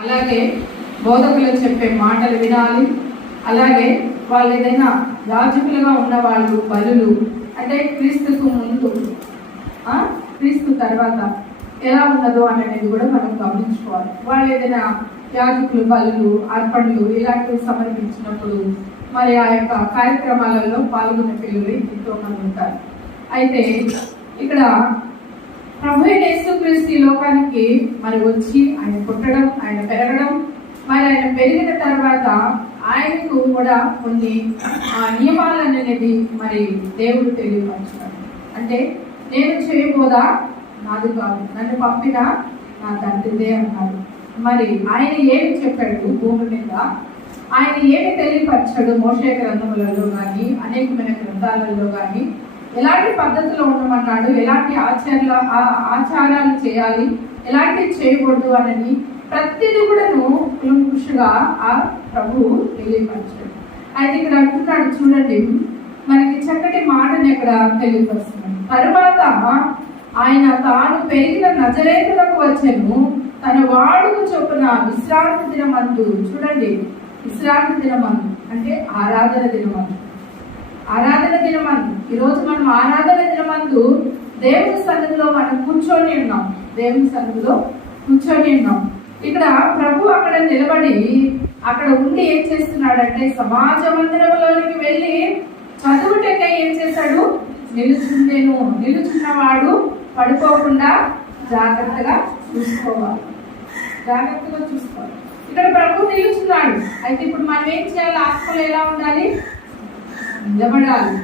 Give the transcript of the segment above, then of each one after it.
అలాగే బోధకులు చెప్పే మాటలు వినాలి. అలాగే వాళ్ళు ఏదైనా యాజకులుగా ఉన్న వాళ్ళు బలులు అంటే క్రీస్తుకు ముందు క్రీస్తు తర్వాత ఎలా ఉన్నదో అనేది కూడా మనం గమనించుకోవాలి. వాళ్ళు ఏదైనా యాజకులు బలులు అర్పణలు ఇలాంటివి సమర్పించినప్పుడు మరి ఆ యొక్క కార్యక్రమాలలో పాల్గొన్న పిల్లలు ఎంతో మంది ఉంటారు. అయితే ఇక్కడ ప్రభు యేసుక్రీస్తు ఈ లోకానికి మరి వచ్చి ఆయన పుట్టడం, ఆయన పెరగడం, మరి ఆయన పెరిగిన తర్వాత ఆయనకు కూడా కొన్ని నియమాలు అనేది మరి దేవుడు తెలియపరచాడు. అంటే నేను చేయబోదా నాది కాదు, నన్ను పంపిన నా తండ్రిదే అన్నాడు. మరి ఆయన ఏమి చెప్పాడు భూమి మీద, ఆయన ఏమి తెలియపరచాడు మోషే గ్రంథములలో కానీ అనేకమైన గ్రంథాలలో కానీ, ఎలాంటి పద్ధతిలో ఉండమన్నాడు, ఎలాంటి ఆచారాలు చేయాలి, ఎలాంటివి చేయకూడదు అని ప్రతిదీ కూడాను కులంకుషుగా ఆ ప్రభువు తెలియపరచాడు. అయితే ఇక్కడ అంటున్నాడు చూడండి, మనకి చక్కటి మాటని ఇక్కడ తెలియపరుస్తున్నాడు. తరువాత ఆయన తాను పెరిగిన నజరేతులకు వచ్చెను, తన వాడుకు చొప్పున విశ్రాంతి దినమందు, చూడండి విశ్రాంతి దినమందు అంటే ఆరాధన దినమందు, ఆరాధన దినమందు. ఈరోజు మనం ఆరాధన దినమందు దేవుని సన్నిధిలో మనం కూర్చొని ఉన్నాం, దేవుని సన్నిధిలో కూర్చొని ఉన్నాం. ఇక్కడ ప్రభు అక్కడ నిలబడి అక్కడ ఉండి ఏం చేస్తున్నాడంటే సమాజ మందిరంలోనికి వెళ్ళి చదువుటకై ఏం చేశాడు, నిలుచుండెను. నిలుచున్నవాడు పడిపోకుండా జాగ్రత్తగా చూసుకోవాలి, జాగ్రత్తగా చూసుకోవాలి. ఇక్కడ ప్రభు నిలుచున్నాడు. అయితే ఇప్పుడు మనం ఏం చేయాలి, ఆత్మలో ఎలా ఉండాలి, నిలబడాలి,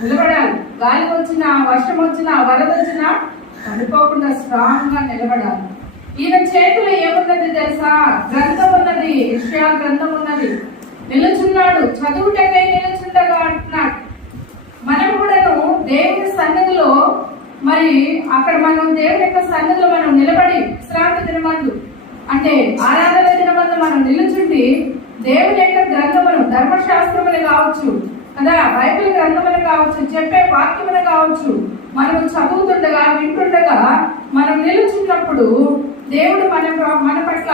నిలబడాలి. గాలి వచ్చినా, వర్షం వచ్చినా, వరద వచ్చినా పడిపోకుండా స్ట్రాంగ్ గా నిలబడాలి. ఈయన చేతిలో ఏమున్నది తెలుసా, గ్రంథం ఉన్నది, యెషయా గ్రంథం ఉన్నది. నిలుచున్నాడు, చదువుటకై నిలుచుండగా అంటున్నాడు. మనం కూడాను దేవుని సన్నిధిలో మరి అక్కడ మనం దేవుని యొక్క సన్నిధిలో మనం నిలబడి విశ్రాంతి దినమందు అంటే ఆరాధన దినమందు మనం నిలుచుండి దేవుని యొక్క గ్రంథమును, ధర్మశాస్త్రములు కావచ్చు కదా, బైబిల్ గ్రంథములు కావచ్చు, చెప్పే వాక్యములు కావచ్చు, మనం చదువుతుండగా వింటుండగా మనం నిలుచున్నప్పుడు దేవుడు మన పట్ల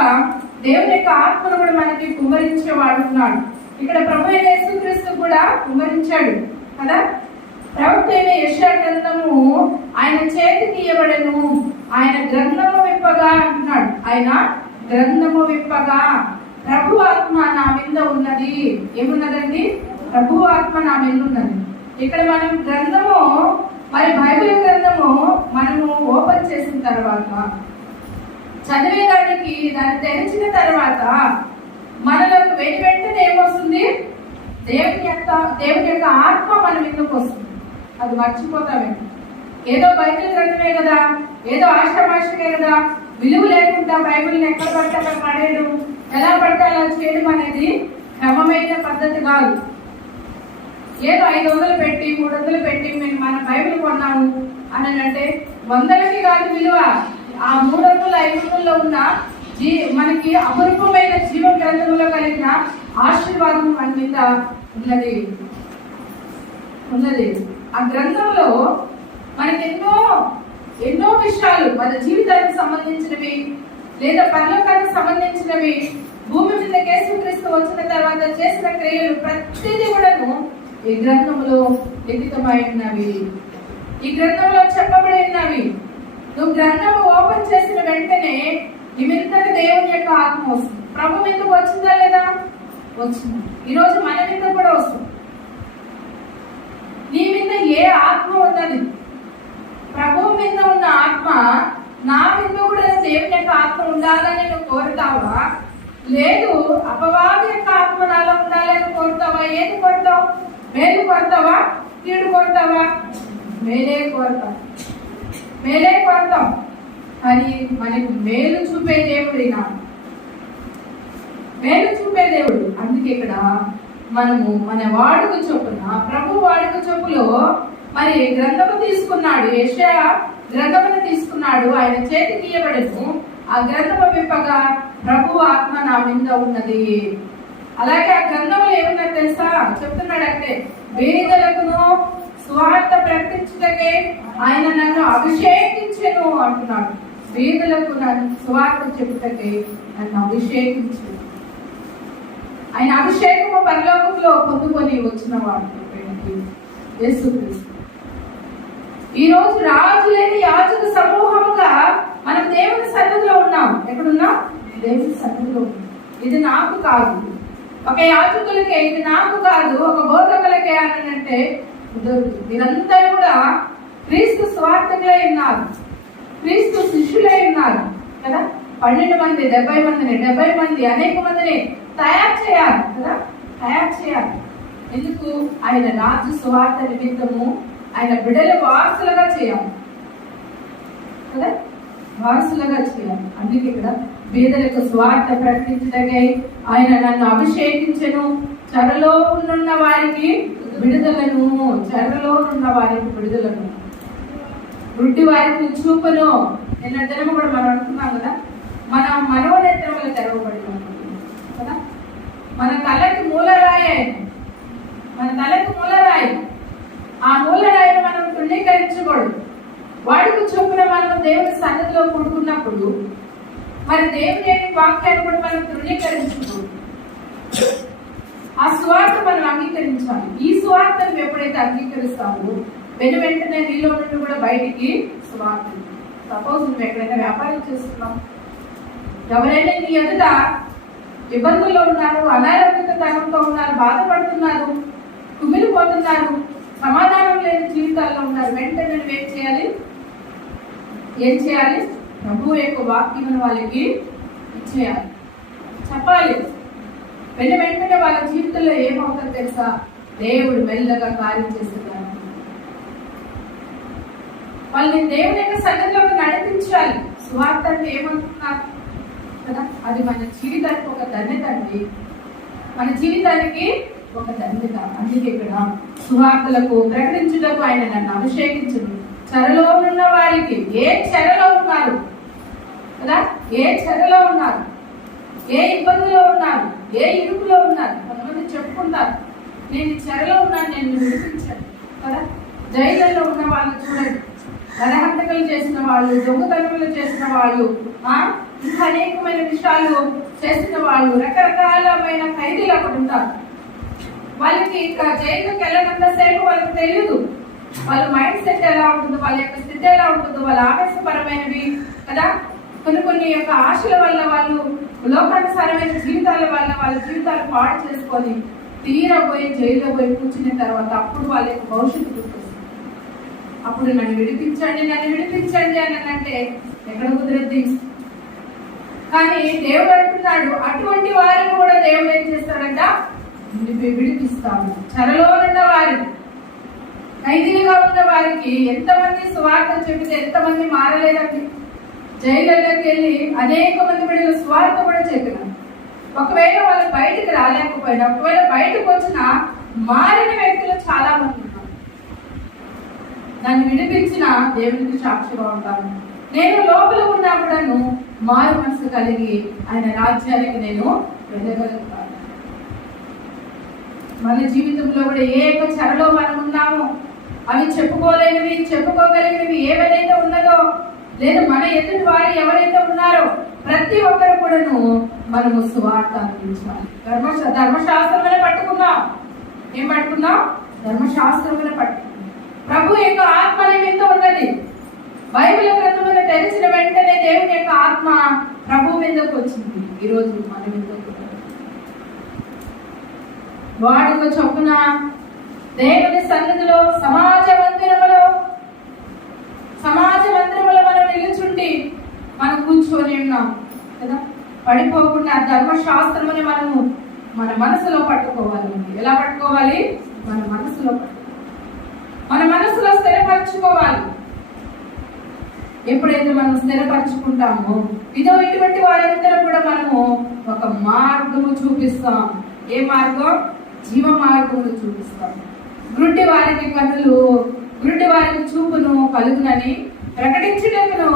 దేవుని యొక్క ఆత్మను కూడా మనకి కుమ్మరించేవాడు ఉన్నాడు. ఇక్కడ ప్రభు యేసుక్రీస్తు కూడా కుమ్మరించాడు కదా. ప్రవక్త అయిన యెషయా గ్రంథము ఆయన చేతికి ఇవ్వబడెను, ఆయన గ్రంథము విప్పగా అంటున్నాడు. ఆయన గ్రంథము విప్పగా ప్రభు ఆత్మ నా మీద ఉన్నది. ఏమున్నదండి, ప్రభు ఆత్మ నా మీద ఉన్నది. ఇక్కడ మనం గ్రంథము మరి బైబిల్ గ్రంథము మనము ఓపెన్ చేసిన తర్వాత చదివేదానికి దాన్ని తెరిచిన తర్వాత మనలో వెంటనే ఏమొస్తుంది, దేవుని యొక్క ఆత్మ మన మీదకి వస్తుంది. అది మర్చిపోతామేమో, ఏదో బైబిల్ గ్రంథమే కదా, ఏదో ఆషామాషికే కదా, విలువ లేకుండా బైబిల్ని ఎక్కడ పడితే అక్కడ పడేయడం, ఎలా పడితే అలా చేయడం అనేది క్రమమైన పద్ధతి కాదు. ఏదో 500 పెట్టి 300 పెట్టి మేము మన బైబిల్ కొన్నాము అని అంటే 100కి కాదు విలువ. ఆ 300-500లో ఉన్న మనకి అపూర్వమైన జీవ గ్రంథంలో కలిగిన ఆశీర్వాదం మన మీద ఉన్నది. ఆ గ్రంథంలో మనకి ఎన్నో విషయాలు మన జీవితానికి సంబంధించినవి లేదా పరలోకానికి సంబంధించినవి, భూమి మీద యేసుక్రీస్తు వచ్చిన తర్వాత చేసిన క్రియలు ప్రతిదీ కూడాను ఈ గ్రంథంలో లిఖితమై ఉన్నవి, ఈ గ్రంథంలో చెప్పబడి ఉన్నవి. నువ్వు గ్రంథం ఓపెన్ చేసిన వెంటనే నీ మీద దేవుని యొక్క ఆత్మ వస్తుంది. ప్రభు మీదకు వచ్చిందా లేదా, వచ్చింది. ఈరోజు మన మీద కూడా వస్తుంది. నీ మీద ఏ ఆత్మ ఉన్నది, ప్రభు మీద ఉన్న ఆత్మ నా మీద కూడా దేవుని యొక్క ఆత్మ ఉండాలని నువ్వు కోరుతావా, లేదు అపవాది యొక్క ఆత్మ నాలో ఉండాలని కోరుతావా? ఏది కోరుతావు, మేలు కోరుతావా, కీడు కోరుతావా? మేలే కోరుతాం, మేలే కోరుతాం. కానీ మనకి మేలు చూపే దేవుడు, మేలు చూపే దేవుడు. అందుకే ఇక్కడ మనము మన వాడుక చొప్పున, ప్రభు వాడుక చొప్పులో మరి గ్రంథము తీసుకున్నాడు, యెషయా గ్రంథమును తీసుకున్నాడు, ఆయన చేతికి ఇవ్వబడెను. ఆ గ్రంథము విప్పగా ప్రభు ఆత్మ నా మీద ఉన్నది. అలాగే ఆ గ్రంథములు ఏమన్నా తెలుసా చెప్తున్నాడు, అంటే వేదలకును సువార్త ప్రకటించుటకే ఆయన నన్ను అభిషేకించెను అంటున్నాడు. వేదలకు నన్ను సువార్త చెప్పుటకే నన్ను అభిషేకించు. ఆయన అభిషేకము పరలోకంలో పొందుకొని వచ్చిన వాడు యేసుక్రీస్తు. ఈ రోజు రాజు లేని యాజక సమూహముగా మనం దేవుని సన్నిధిలో ఉన్నాం. ఎక్కడున్నాం? దేవుని సన్నిధిలో ఉన్నాం. ఇది నాకు కాదు, ఒక యాజకులకే, ఇది నాకు కాదు, ఒక బోధకులకే అని అంటే మీరందరూ కూడా క్రీస్తు స్వార్థకులై ఉన్నారు, క్రీస్తు శిష్యులై ఉన్నారు కదా. 12 మంది 70 మందిని 70 మంది అనేక మందిని తయారు చేయాలి కదా, తయారు చేయాలి. ఎందుకు? ఆయన రాజు స్వార్థ నిమిత్తము ఆయన బిడ్డల వారసులుగా చేయాలి కదా, వారసులుగా చేయాలి. అందుకే ఇక్కడ బీదలకు స్వార్థ ప్రకటించటకై ఆయన నన్ను అభిషేకించెను, చెరలో ఉన్న వారికి విడుదలను, చెరలో ఉన్న వారికి విడుదలను, గుడ్డి వారికి చూపును. నిన్న దినము కూడా మనం అనుకున్నాం కదా, మన మనోనేత్రములు తెరవబడి కదా. మన తలకి మూలరాయి, మన తలకి మూలరాయి, ఆ మూలరాయిని మనం తృణీకరించకూడదు. వాడికి చొప్పున మనం దేవుని సన్నిధిలో కూడుకున్నప్పుడు మరి దేవుని వాక్యాన్ని కూడా మనం తృణీకరించకూడదు. ఆ స్వార్థ మనం అంగీకరించాలి. ఈ స్వార్థను ఎప్పుడైతే అంగీకరిస్తామో వెంటనే నీలో నుండి కూడా బయటికి స్వార్థం. సపోజ్ నువ్వు ఎక్కడైనా వ్యాపారం చేస్తున్నావు, ఎవరైనా నీ ఎదుట ఇబ్బందుల్లో ఉన్నారు, అనారోగ్యతనంతో ఉన్నారు, బాధపడుతున్నారు, కుమిలిపోతున్నారు, సమాధానం లేని జీవితాల్లో ఉన్నారు, వెంటనే నువ్వేం చేయాలి? ఏం చేయాలి? ప్రభువు యొక్క వాక్యమును వాళ్ళకి ఇచ్చేయాలి, చెప్పాలి. వెంటనే వాళ్ళ జీవితంలో ఏమవుతుందో తెలుసా? దేవుడు మెల్లగా కార్యం చేస్తున్నారు. వాళ్ళని దేవుని యొక్క సన్నిధిలోకి నడిపించాలి. సువార్త అంటే ఏమంటున్నారు కదా, అది మన జీవితానికి ఒక ధన్యత అండి, మన జీవితానికి ఒక ధన్యత. అందుకే ఇక్కడ సువార్తలకు ప్రకటించుటకు ఆయన నన్ను అభిషేకించును, చెరలో ఉన్న వారికి. ఏ చెరలో ఉన్నారు కదా, ఏ చెరలో ఉన్నారు, ఏ ఇబ్బందిలో ఉన్నారు, ఏ ఇరుకులో ఉన్నారు. కొంతమంది చెప్పుకుంటారు, నేను ఈ చెరలో ఉన్నాను, నేను విడిపించాను కదా. జైల్లో ఉన్న వాళ్ళు చూడండి, నరహంతకులు చేసిన వాళ్ళు, దొంగతనములు చేసిన వాళ్ళు, ఇంకా అనేకమైన విషయాలు చేసిన వాళ్ళు, రకరకాలమైన ఖైదీలు అక్కడ ఉంటారు. వాళ్ళకి జైలుకి వెళ్ళినంతసేపు వాళ్ళకి తెలియదు వాళ్ళ మైండ్ సెట్ ఎలా ఉంటుందో, వాళ్ళ యొక్క స్థితి ఎలా ఉంటుందో, వాళ్ళ ఆవేశపరమైనవి కదా, కొన్ని యొక్క ఆశల వల్ల వాళ్ళు లోకానుసారమైన జీవితాల వల్ల వాళ్ళ జీవితాలు పాడు చేసుకొని తీరపోయి జైల్లో పోయి కూర్చున్న తర్వాత అప్పుడు వాళ్ళ యొక్క భవిష్యత్తు గుర్తొస్తుంది. అప్పుడు నన్ను విడిపించండి, నన్ను విడిపించండి అని అంటే ఎక్కడ కుదిరద్ది? కానీ దేవుడు అంటున్నాడు, అటువంటి వారిని కూడా దేవుడు ఏం చేస్తాడంట? విడిపిస్తాడు. చెరలో ఉన్న వారిని, ఖైదీలుగా ఉన్న వారికి ఎంతమంది స్వార్థ చెబితే ఎంతమంది మారలేదండి. జైలులోకి వెళ్ళి అనేక మంది బిడ్డలు స్వార్థ కూడా చెప్పినారు. ఒకవేళ వాళ్ళు బయటికి రాలేకపోయినా, ఒకవేళ బయటకు వచ్చిన మారిన వ్యక్తులు చాలా మంది ఉన్నారు. నన్ను విడిపించిన దేవునికి సాక్షిగా ఉంటాను. నేను లోపల ఉన్నా కూడాను మారు మనసు కలిగి ఆయన రాజ్యానికి నేను వెళ్ళగలుగుతాను. మన జీవితంలో కూడా ఏ యొక్క చెరలో మనం ఉన్నామో, అవి చెప్పుకోలేనివి, చెప్పుకోగలిగినవి ఏవైతే ఉన్నదో, లేదు మన ఎదుటి వారు ఎవరైతే ఉన్నారో ప్రతి ఒక్కరు కూడాను మనము సువార్త అందించాలి. ధర్మశాస్త్రమనే పట్టుకున్నాం. ఏం పట్టుకున్నాం? ధర్మశాస్త్రమనే పట్టుకున్నాం. ప్రభు యొక్క ఆత్మ మీద ఉన్నది. బైబిల్ గ్రంథమును తెరిచిన వెంటనే దేవుని యొక్క ఆత్మ ప్రభు మీదకి వచ్చింది. ఈరోజు మన మీదకి వాడుక చొప్పున దేవుని సన్నిధిలో సమాజ మందిరములో మనం నిలుచుండి మనం కూర్చొని ఉన్నాం కదా. పడిపోకుండా ధర్మశాస్త్రముని మనము మన మనసులో పట్టుకోవాలి. ఎలా పట్టుకోవాలి? మన మనసులో మన మనసులో స్థిరపరచుకోవాలి. ఎప్పుడైతే మనం స్థిరపరచుకుంటామో ఇటువంటి వారందరూ కూడా మనము ఒక మార్గము చూపిస్తాం. ఏ మార్గం? జీవ మార్గమును చూపిస్తాం. గుడ్డి వారికి కన్నులు, గుడ్డి వారికి చూపును కలుగునని ప్రకటించుటకును,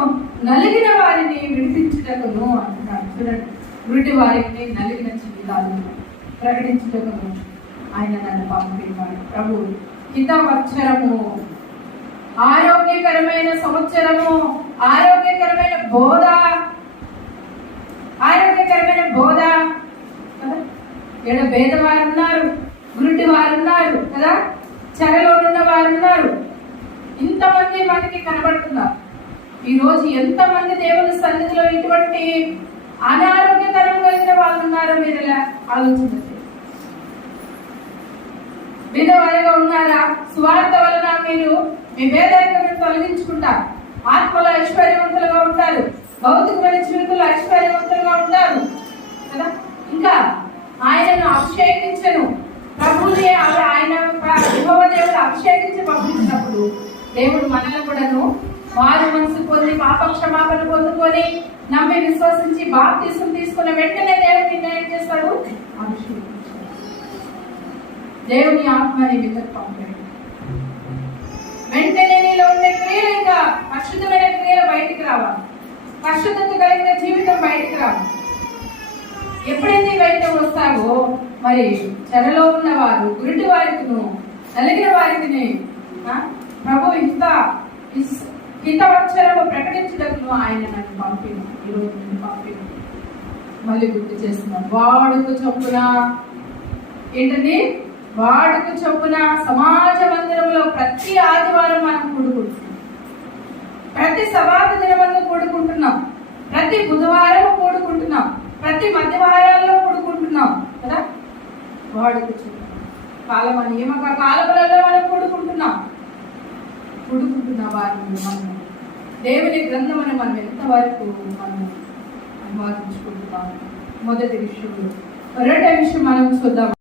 నలిగిన వారిని విడిపించుటకును అంటున్నాడు. చూడండి, గుడ్డి వారికి నలిగిన జీవితాలను ప్రకటించుటకును ఆయన నన్ను పంపినాడు. ప్రభు హితవత్సరము, ఆరోగ్యకరమైన సంవత్సరము, ఆరోగ్యకరమైన బోధ, ఆరోగ్యకరమైన బోధ కదా. ఇక్కడ భేదవారు ఉన్నారు, గురుడి వారు ఉన్నారు కదా, చెరలో ఉన్న వారు ఉన్నారు. ఇంతమంది మనకి కనబడుతున్నారు. ఈరోజు ఎంతమంది దేవుని సన్నిధిలో ఇటువంటి అనారోగ్యకరం కలిగిన వాళ్ళు ఉన్నారో మీరు ఇలా ఆలోచించండి. విధవారిగా ఉన్నారా? స్వార్థ వలన మీరు మీ పేదరికం తొలగించుకుంటారు, ఆత్మలో ఐశ్వర్యవంతులుగా ఉంటారు, భౌతికమైన జీవితంలో ఐశ్వర్యవంతులుగా ఉంటారు కదా. ఇంకా ఆయనను అభిషేకించను ప్రభుని ఆయన దేవుడు అభిషేకించి పంపించినప్పుడు దేవుడు మనల్ని కూడాను వారి మనసు పొంది పాప క్షమాపణ పొందుకొని నమ్మి విశ్వసించి బాప్తిసం తీసుకున్న వెంటనే దేవుడు నిర్ణయం చేస్తాడు, అభిషేకించాడు. దేవుని ఆత్మని మీదకు పంపాడు. వెంటనే నీలో ఉండే క్రియలు ఇంకా పరిశుద్ధమైన క్రియలు బయటికి రావాలి, పరిశుద్ధత కలిగిన జీవితం బయటికి రావాలి. ఎప్పుడైతే బయట వస్తావో మరి చెరలో ఉన్నవారు గురుడి వారికి నలిగిన వారికి ప్రభు ఇంత హితవచ్చరము ప్రకటించడానికి ఆయన నన్ను పంపిన, ఈరోజు నేను పంపిన. మళ్ళీ గుర్తు చేస్తున్నాను. వాడుకు చొప్పున ఏంటండి? వాడుకు చొప్పున సమాజ మందిరంలో ప్రతి ఆదివారం మనం కూడుకుంటున్నాం, ప్రతి సభాత దినమందు కూడుకుంటున్నాం, ప్రతి బుధవారం కూడుకుంటున్నాం, ప్రతి మధ్యవారాల్లో కూడుకుంటున్నాం కదా. వాడుకు చొప్పున కాలం నియమక కాలములలో మనం కూడుకుంటున్నాం వారిని మనం దేవుని గ్రంథమని మనం ఎంతవరకు మనం అనువాదించుకుంటున్నాం. మొదటి విషయం. రెండో విషయం మనం చూద్దాం.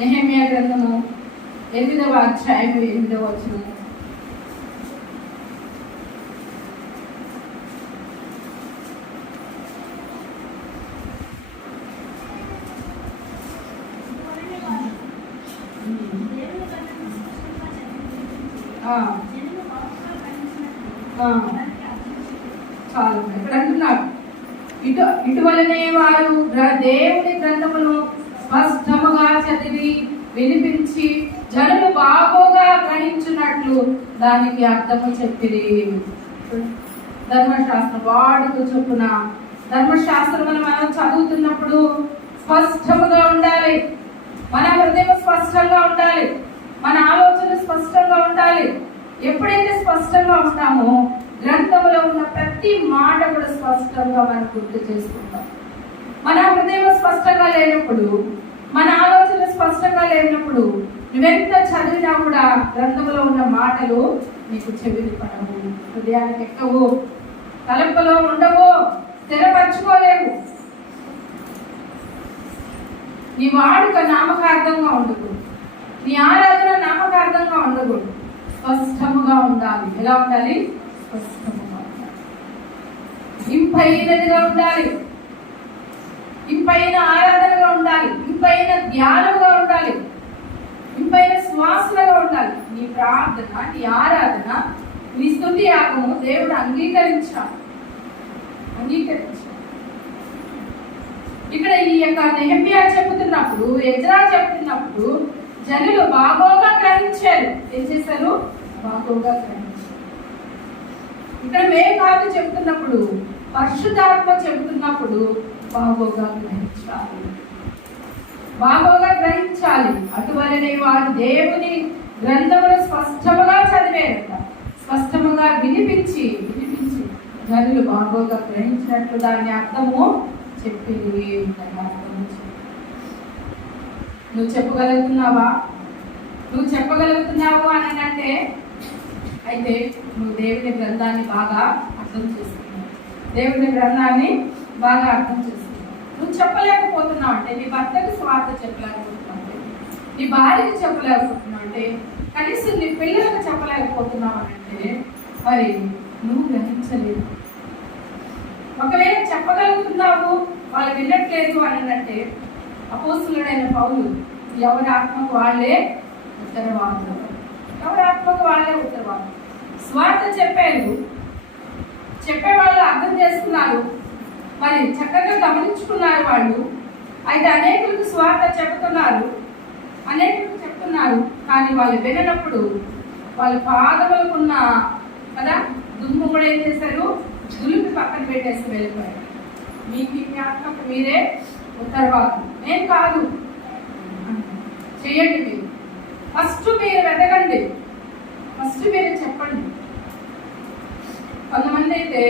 నెహెమ్యా గ్రంథము 8వ అధ్యాయం 8వ వచనం. చాలు ఇక్కడ అంటున్నాడు, ఇటువలనే వారు దేవుని గ్రంథమును స్పష్టముగా చదివి వినిపించి జనులు బాగోగా గ్రహించినట్లు దానికి అర్థము చెప్పిరి. ధర్మశాస్త్రం వాడుకు చొప్పున ధర్మశాస్త్రం మనం చదువుతున్నప్పుడు స్పష్టముగా ఉండాలి, మన హృదయం స్పష్టంగా ఉండాలి, మన ఆలోచన స్పష్టంగా ఉండాలి. ఎప్పుడైతే స్పష్టంగా ఉంటామో గ్రంథంలో ఉన్న ప్రతి మాట కూడా స్పష్టంగా మనం గుర్తు చేసుకుంటాం. మన హృదయం స్పష్టంగా లేనప్పుడు, మన ఆలోచన స్పష్టంగా లేనప్పుడు నువ్వెంత చదివినా కూడా గ్రంథంలో ఉన్న మాటలు నీకు చెవిని పడవు, హృదయానికి ఎక్కవు, తలంపులో ఉండవు, స్థిరపరచుకోలేవు. నీ వాడుక నామకార్థంగా ఉండకూడదు, నీ ఆరాధన నామకార్థంగా ఉండకూడదు, స్పష్టముగా ఉండాలి. ఎలా ఉండాలి? స్పష్టముగా ఉండాలి, ఇంపైనదిగా ఉండాలి, ఇంపైన ఆరాధనగా ఉండాలి, ఇంపైన ధ్యానంగా ఉండాలి, ఇంపైన శ్వాసలుగా ఉండాలి. నీ ప్రార్థన, నీ ఆరాధన, నీ స్తుతి యాగము దేవుడు అంగీకరించాలి. ఇక్కడ ఈ యొక్క నెహెమ్యా చెబుతున్నప్పుడు, ఎజ్రా చెబుతున్నప్పుడు జనులు బాగోగా గ్రహించారు. ఏం చేశారు? బాగోగా గ్రహించారు. ఇక్కడ మేఘాలు చెబుతున్నప్పుడు, పరిశుద్ధాత్మ చెబుతున్నప్పుడు బాగోగా గ్రహించాలి, బాగోగా గ్రహించాలి. అటువలనే వారు దేవుని గ్రంథమును స్పష్టముగా చదివేట, స్పష్టముగా వినిపించి జనులు బాగోగా గ్రహించినట్లు దాని అర్థము చెప్పింది. నువ్వు చెప్పగలుగుతున్నావా? నువ్వు చెప్పగలుగుతున్నావు అని అంటే అయితే నువ్వు దేవుని గ్రంథాన్ని బాగా అర్థం చేసుకున్నావు, దేవుని గ్రంథాన్ని బాగా అర్థం చేసుకున్నావు. నువ్వు చెప్పలేకపోతున్నావు అంటే, నీ భర్తకు స్వార్థ చెప్పలేకపోతున్నావు అంటే, నీ భార్యకి చెప్పలేకపోతున్నావు అంటే, కనీసం నీ పిల్లలకు చెప్పలేకపోతున్నావు అని అంటే మరి నువ్వు గ్రహించలేదు. ఒకవేళ చెప్పగలుగుతున్నావు, వాళ్ళు వినట్లేదు అని అంటే, అపోస్తులుడైన పౌలు ఎవరి ఆత్మకు వాళ్ళే ఉత్తరవాదులు, ఎవరి ఆత్మకు వాళ్ళే ఉత్తరవాదులు. స్వార్థ చెప్పారు, చెప్పే వాళ్ళు అర్థం చేసుకున్నారు, మరి చక్కగా గమనించుకున్నారు వాళ్ళు. అయితే అనేకులకు స్వార్థ చెప్తున్నారు, అనేకులకు చెప్తున్నారు, కానీ వాళ్ళు విననప్పుడు వాళ్ళ పాదములకున్న కదా దుమ్ము కూడా ఏం చేశారు? దులిపి పక్కన పెట్టేసి వెళ్ళిపోయారు. మీకు ఈ జ్ఞాపకం మీరే ఉత్తరవాదు, నేను కాదు. చేయండి మీరు. ఫస్ట్ మీరు వెతకండి, ఫస్ట్ మీరు చెప్పండి. కొంతమంది అయితే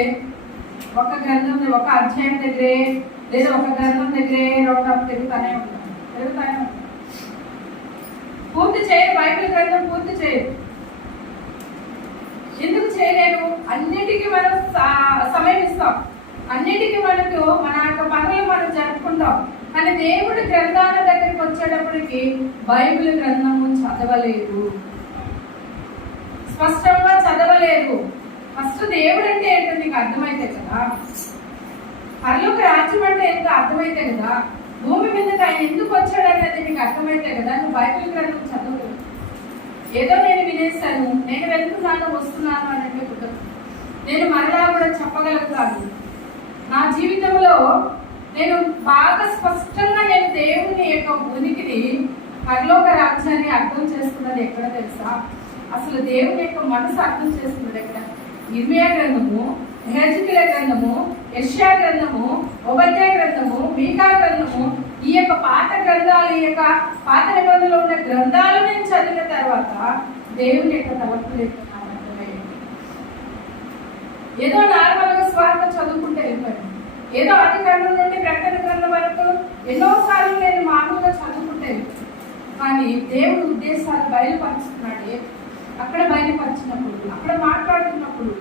ఒక గ్రంథం, ఒక అధ్యాయం దగ్గరే లేదా ఒక గ్రంథం దగ్గరే రౌండ్ తిరుగుతానే ఉంటారు. పూర్తి చేయరు, బైబిల్ గ్రంథం పూర్తి చేయరు. ఎందుకు చేయలేరు? అన్నిటికీ మనం సమయం ఇస్తాం, అన్నిటికీ మనకు మన యొక్క పనులు మనం జరుపుకుంటాం. కానీ దేవుడి గ్రంథాల దగ్గరికి వచ్చేటప్పటికి బైబిల్ గ్రంథము చదవలేదు, స్పష్టంగా చదవలేదు. ఫస్ట్ దేవుడు అంటే ఏంటో నీకు అర్థమైతే కదా, పరలోక రాజ్యం అంటే ఏంటో అర్థమైతే కదా, భూమి మీదకి ఆయన ఎందుకు వచ్చాడు అనేది నీకు అర్థమైతే కదా నువ్వు బైబిల్ గ్రంథం చదవలేదు. ఏదో నేను వినేస్తాను, నేను వెళ్తున్నాను వస్తున్నాను అనేది కుదరదు. నేను మరలా కూడా చెప్పగలుగుతాను. నా జీవితంలో నేను బాగా స్పష్టంగా నేను దేవుని యొక్క ఉనికిని, పరలోక రాజ్యాన్ని అర్థం చేసుకున్నది ఎక్కడ తెలుసా? అసలు దేవుని యొక్క మనసు అర్థం చేసుకున్నది ఎక్కడ? ఇర్మియా గ్రంథము, హెజ్కేలు గ్రంథము, యెషయా గ్రంథము, ఓబద్యా గ్రంథము, మీకా గ్రంథము, ఈ యొక్క పాత గ్రంథాలు, ఈ యొక్క పాత నిబంధనలో ఉన్న గ్రంథాలు నేను చదివిన తర్వాత దేవుని యొక్క తలపులు అర్థమయ్యింది. ఏదో నార్మల్గా స్వార్థ చదువుకుంటే వెళ్ళిపోయాను, ఏదో ఆది గ్రంథం నుండి ప్రకటన గ్రంథం వరకు ఎన్నోసార్లు నేను మామూలుగా చదువుకుంటే, కానీ దేవుడు ఉద్దేశాలు బయలుపరుచుకున్నాడు. అక్కడ బయలుపరిచినప్పుడు, అక్కడ మాట్లాడుతున్నప్పుడు,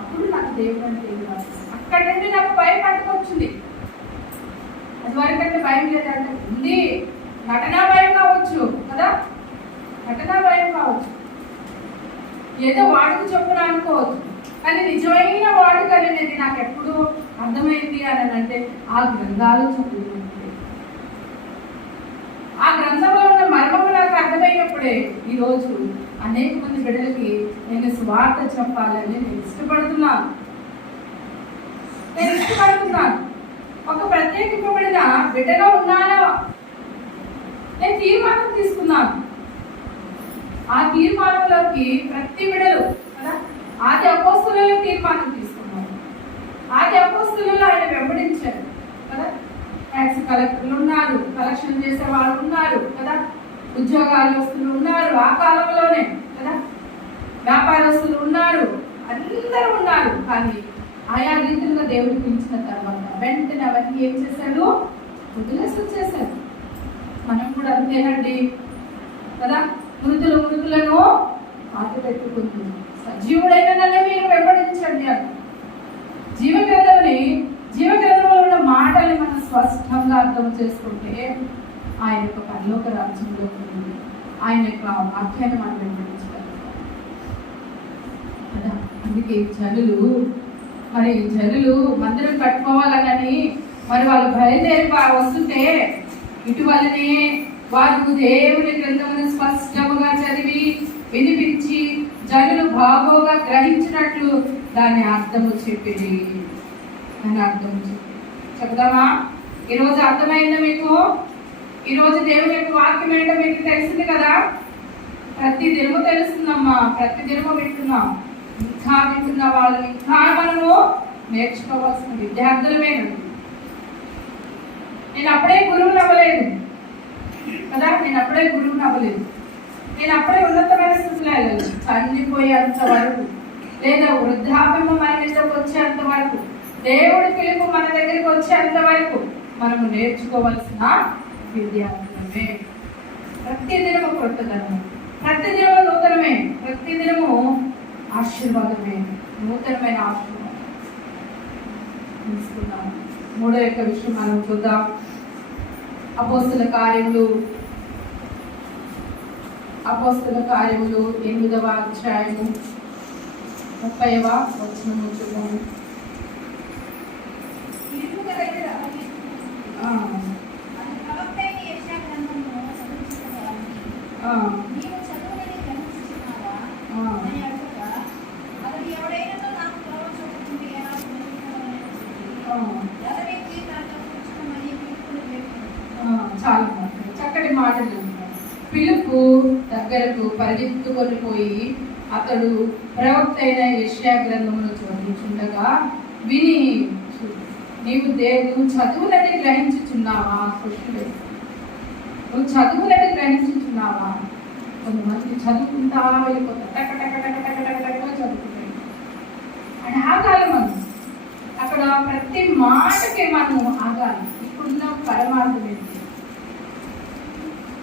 అప్పుడు నాకు దేవుడు అంటే అక్కడ నుండి నాకు భయం పట్టుకొచ్చింది. అది వరకంటే భయం లేదంటే ఉంది, నటనా భయం కావచ్చు కదా, నటనా భయం కావచ్చు, ఏదో వాడుకు చొప్పున అనుకోవచ్చు. కానీ నిజమైన వాడుక అనేది నాకు ఎప్పుడు అర్థమైంది అని అంటే ఆ గ్రంథాలు చదువుకుంటే, ఆ గ్రంథంలో ఉన్న మర్మము నాకు అర్థమైనప్పుడే ఈరోజు అనేక మంది బిడ్డలకి నేను స్వార్థ చెప్పాలని నేను ఇష్టపడుతున్నాను. ఒక ప్రత్యేకింపబడిన బిడ్డగా ఉన్నానా నేను తీర్మానం తీసుకున్నాను. ఆ తీర్మానంలోకి ప్రతి బిడ్డలు కదా, ఆది అపోస్తులలో తీర్మానం తీసుకున్నారు. ఆది అపోస్తులలో ఆయన వెంబడించారు కదా. ట్యాక్స్ కలెక్టర్లు ఉన్నారు, కలెక్షన్ చేసే వాళ్ళు ఉన్నారు కదా, ఉద్యోగాలస్తులు ఉన్నారు ఆ కాలంలోనే కదా, వ్యాపారస్తులు ఉన్నారు, అందరూ ఉన్నారు. కానీ ఆయా రీతిలో దేవుడు పిలిచిన తర్వాత వెంటనే అవన్నీ ఏం చేశాడు? వదిలేసి వచ్చేసాడు. మనం కూడా అంతేనండి కదా, మృతులను పాత పెట్టుకుంది, సజీవుడైన నన్ను మీరు వెంబడించండి అన్న. జీవగ్రంథంలో ఉన్న మాటల్ని మనం స్పష్టంగా అర్థం చేసుకుంటే ఆయన యొక్క పరలోక రాజ్యంలో ఆయన యొక్క వాక్యాన్ని మనం వెంబడించగలుగుతాం కదా. అందుకే జనులు మందిరం కట్టుకోవాలని మరి వాళ్ళు బయలుదేరి వస్తుంటే ఇటువలనే వారు దేవుని గ్రంథమును స్పష్టముగా చదివి వినిపించి జనులు బాగోగా గ్రహించినట్లు దాని అర్థము చెప్పింది. చెప్దామా? ఈరోజు అర్థమైందా మీకు? ఈరోజు దేవుని యొక్క వాక్యం ఏంటో మీకు తెలిసింది కదా. ప్రతి దినము తెలుస్తుందమ్మా, ప్రతి దినము వింటున్నాం. ఇంకా వింటున్న వాళ్ళు ఇంకా మనము నేర్చుకోవాల్సిన విద్యార్థులమేనండి. నేను అప్పుడే గురువుని అవ్వలేదు కదా, నేను అప్పుడే ఉన్నతమైన స్థితిలో వెళ్ళలేదు. చనిపోయేంత వరకు లేదా వృద్ధాప్యము మన మీదకి వచ్చేంత వరకు, దేవుడి పిలుపు మన దగ్గరికి వచ్చేంత వరకు మనము నేర్చుకోవాల్సిన విద్యార్థులమే. ప్రతిదినము కొత్తదనము, ప్రతిదినము నూతనమే, ప్రతిదినము ఆశీర్వాదమే, నూతనమైన ఆశీర్వాదం తీసుకున్నాము. మూడో యొక్క విషయం మనం చూద్దాం. అపోస్తుల కార్యములు 8వ అధ్యాయము 30వ వచనము చూద్దాము. చాలా చక్కటి మాటలు. పిలుపు దగ్గరకు పరిగెత్తుకొని పోయి అతడు ప్రవక్త అయిన యెషయా గ్రంథమును చదువుచుండగా విని నువ్వు చదువులని గ్రహించుచున్నావా? నువ్వు చదువులని గ్రహించుచున్నావా? కొంతమంది చదువుకుంటా వెళ్ళిపోతారు, టక టక టక టక టక టక చదువుకుంటారు. అని ఆగాలి మనం, అక్కడ ప్రతి మాటకి మనం ఆగాలి. ఇప్పుడున్న పరమార్థం ఏంటి?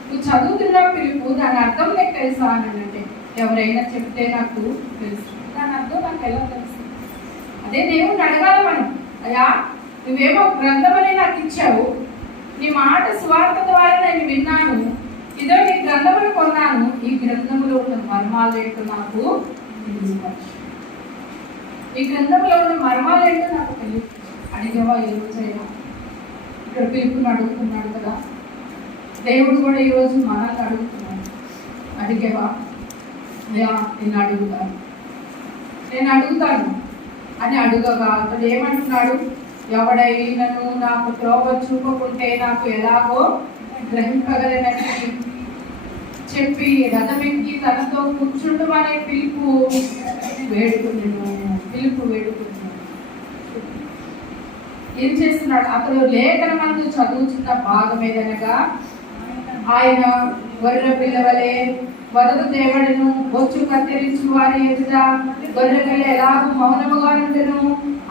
నువ్వు చదువుతున్న పిలుపు దాని అర్థం నీకు తెలుసా అని అంటే, ఎవరైనా చెప్తే నాకు తెలుసు, దాని అర్థం నాకు ఎలా తెలుసు? అదే దేవుణ్ణి అడగాలి మనం. అయ్యా, నువ్వేమో గ్రంథం అని నాకు ఇచ్చావు, నీ మాట స్వార్థ ద్వారా నేను విన్నాను, ఇదో నీ గ్రంథములు కొన్నాను, ఈ గ్రంథములో ఉన్న మర్మాలు ఏంటో నాకు తెలియవచ్చు, ఈ గ్రంథంలో ఉన్న మర్మాలు ఏంటో నాకు తెలియదు. అడిగేవా ఈ రోజైనా? ఇక్కడ పిలుపుని అడుగుతున్నాడు కదా దేవుడు కూడా ఈరోజు మనల్ని అడుగుతున్నాడు. అడిగేవా? అయ్యా, నేను అడుగుతాను అని అడుగగా అతడు ఏమంటున్నాడు? ఎవడైనను నాకు త్రోవ చూపకుంటే నాకు ఎలాగో గ్రహింపగలనని చెప్పి రథమెక్కి తనతో కూర్చుండమనే పిలుపు వేడుకున్నాను. ఏం చేస్తున్నాడు? అతడు లేఖనమందు చదువుతున్న భాగం ఏదనగా, ఆయన గొర్రె పిల్లవలే వదకు తేవడను, బొచ్చు కత్తిరించు వారి ఎదుట గొర్రెలు ఎలాగూ మౌనముగా ఉండను,